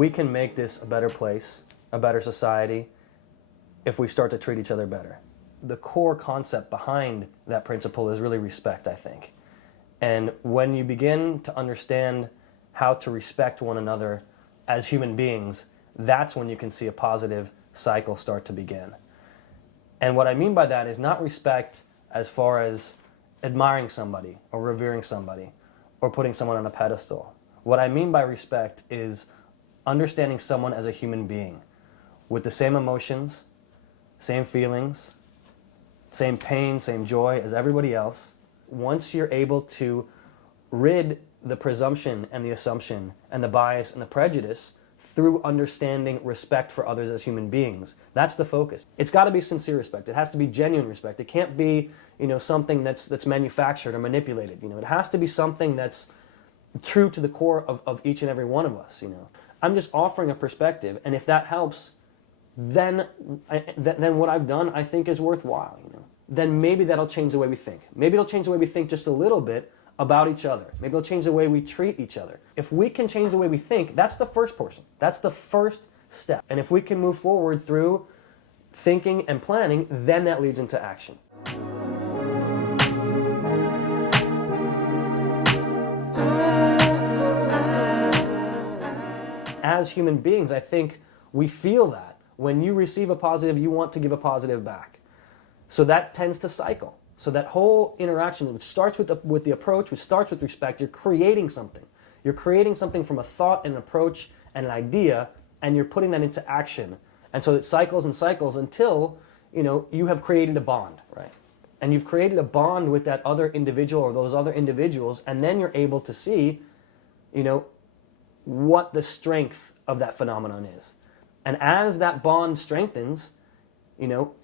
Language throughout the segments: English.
we can make this a better place, a better society, if we start to treat each other better. The core concept behind that principle is really respect, I think. And when you begin to understand how to respect one another as human beings, that's when you can see a positive cycle start to begin. And what I mean by that is not respect as far as admiring somebody or revering somebody or putting someone on a pedestal. What I mean by respect is understanding someone as a human being with the same emotions, same feelings, same pain, same joy as everybody else. Once you're able to rid the presumption and the assumption and the bias and the prejudice through understanding respect for others as human beings, that's the focus. It's got to be sincere respect. It has to be genuine respect. It can't be, something that's manufactured or manipulated. It has to be something that's true to the core of each and every one of us. I'm just offering a perspective, and if that helps, then what I've done, I think, is worthwhile. Then maybe that'll change the way we think. Maybe it'll change the way we think just a little bit about each other. Maybe it'll change the way we treat each other. If we can change the way we think, that's the first portion. That's the first step. And if we can move forward through thinking and planning, then that leads into action. As human beings, I think we feel that. When you receive a positive, you want to give a positive back. So that tends to cycle. So that whole interaction, which starts with the approach, which starts with respect, you're creating something. You're creating something from a thought, an approach, and an idea, and you're putting that into action. And so it cycles and cycles until, you have created a bond, right? And you've created a bond with that other individual or those other individuals, and then you're able to see, what the strength of that phenomenon is. And as that bond strengthens,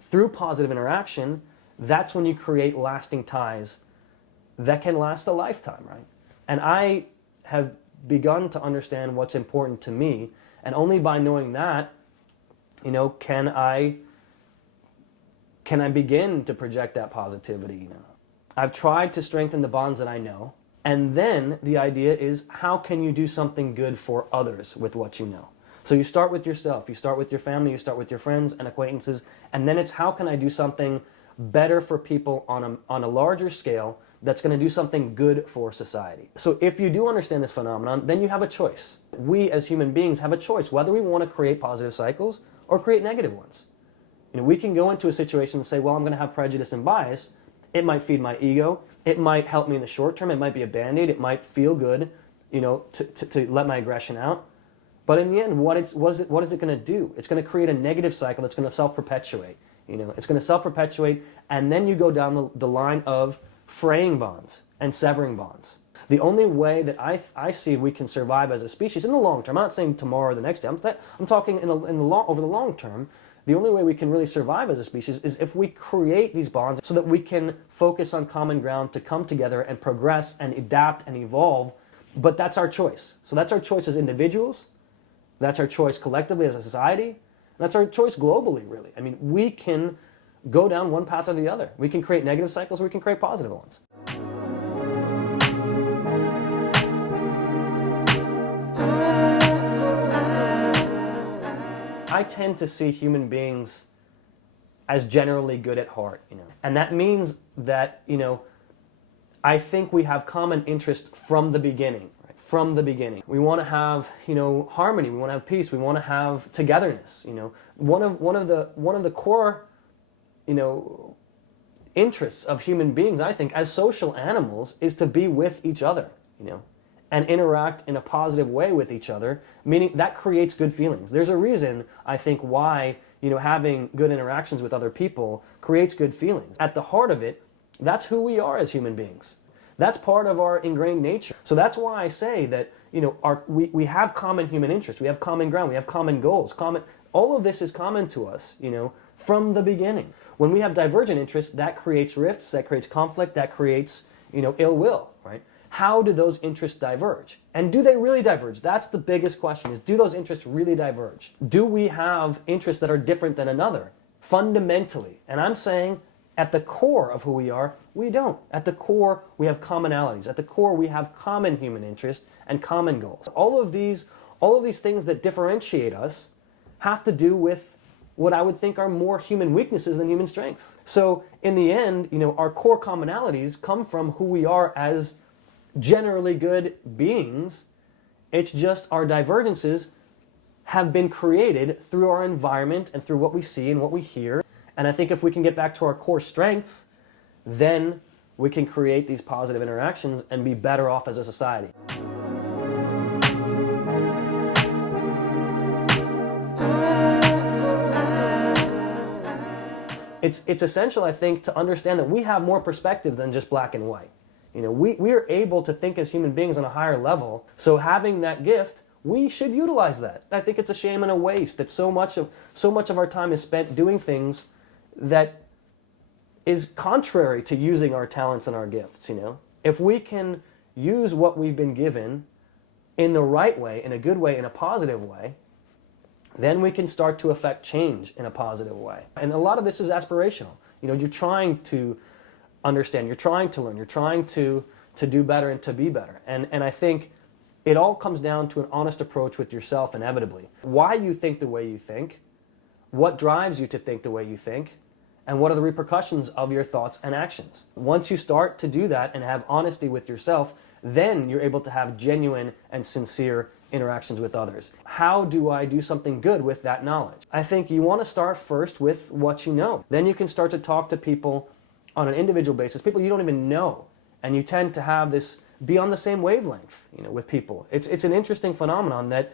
through positive interaction, that's when you create lasting ties that can last a lifetime, right? And I have begun to understand what's important to me, and only by knowing that, can I begin to project that positivity, I've tried to strengthen the bonds that I know, and then the idea is, how can you do something good for others with what you know? So you start with yourself, you start with your family, you start with your friends and acquaintances, and then it's, how can I do something better for people on a larger scale that's going to do something good for society? So if you do understand this phenomenon, then you have a choice. We as human beings have a choice whether we want to create positive cycles or create negative ones. We can go into a situation and say, well, I'm going to have prejudice and bias. It might feed my ego. It might help me in the short term. It might be a Band-Aid. It might feel good, to let my aggression out. But in the end, what is it going to do? It's going to create a negative cycle that's going to self-perpetuate. It's going to self-perpetuate, and then you go down the line of fraying bonds and severing bonds. The only way that I see we can survive as a species in the long term, I'm not saying tomorrow or the next day, I'm talking over the long term, the only way we can really survive as a species is if we create these bonds so that we can focus on common ground to come together and progress and adapt and evolve. But that's our choice. So that's our choice as individuals. That's our choice collectively as a society. That's our choice globally, really. I mean, we can go down one path or the other. We can create negative cycles, or we can create positive ones. I tend to see human beings as generally good at heart, And that means that, I think we have common interest from the beginning. From the beginning, we want to have harmony. We want to have peace. We want to have togetherness. One of the core interests of human beings, I think, as social animals, is to be with each other. And interact in a positive way with each other. Meaning that creates good feelings. There's a reason, I think, why having good interactions with other people creates good feelings. At the heart of it, that's who we are as human beings. That's part of our ingrained nature. So that's why I say that, we have common human interests, we have common ground, we have common goals, all of this is common to us, from the beginning. When we have divergent interests, that creates rifts, that creates conflict, that creates, ill will, right? How do those interests diverge? And do they really diverge? That's the biggest question, is do those interests really diverge? Do we have interests that are different than another? Fundamentally. And I'm saying, at the core of who we are, we don't. At the core, we have commonalities. At the core, we have common human interest and common goals. All of these All of these things that differentiate us have to do with what I would think are more human weaknesses than human strengths. So in the end, our core commonalities come from who we are as generally good beings. It's just our divergences have been created through our environment and through what we see and what we hear. And I think if we can get back to our core strengths, then we can create these positive interactions and be better off as a society. It's essential, I think, to understand that we have more perspective than just black and white. We are able to think as human beings on a higher level, so having that gift, we should utilize that. I think it's a shame and a waste that so much of our time is spent doing things that is contrary to using our talents and our gifts. If we can use what we've been given in the right way, in a good way, in a positive way, then we can start to affect change in a positive way. And a lot of this is aspirational. You're trying to understand, you're trying to learn, you're trying to do better and to be better. And I think it all comes down to an honest approach with yourself inevitably. Why you think the way you think, what drives you to think the way you think, and what are the repercussions of your thoughts and actions. Once you start to do that and have honesty with yourself, then you're able to have genuine and sincere interactions with others. How do I do something good with that knowledge? I think you want to start first with what you know. Then you can start to talk to people on an individual basis, people you don't even know, and you tend to have this, be on the same wavelength, with people. It's an interesting phenomenon that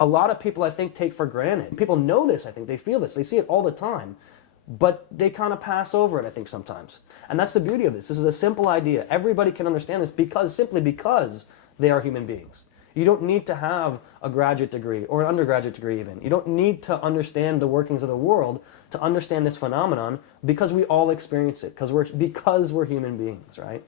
a lot of people, I think, take for granted. People know this, I think, they feel this, they see it all the time, but they kind of pass over it, I think, sometimes. And that's the beauty of this. This is a simple idea. Everybody can understand this simply because they are human beings. You don't need to have a graduate degree or an undergraduate degree even. You don't need to understand the workings of the world to understand this phenomenon, because we all experience it, because we're human beings, right?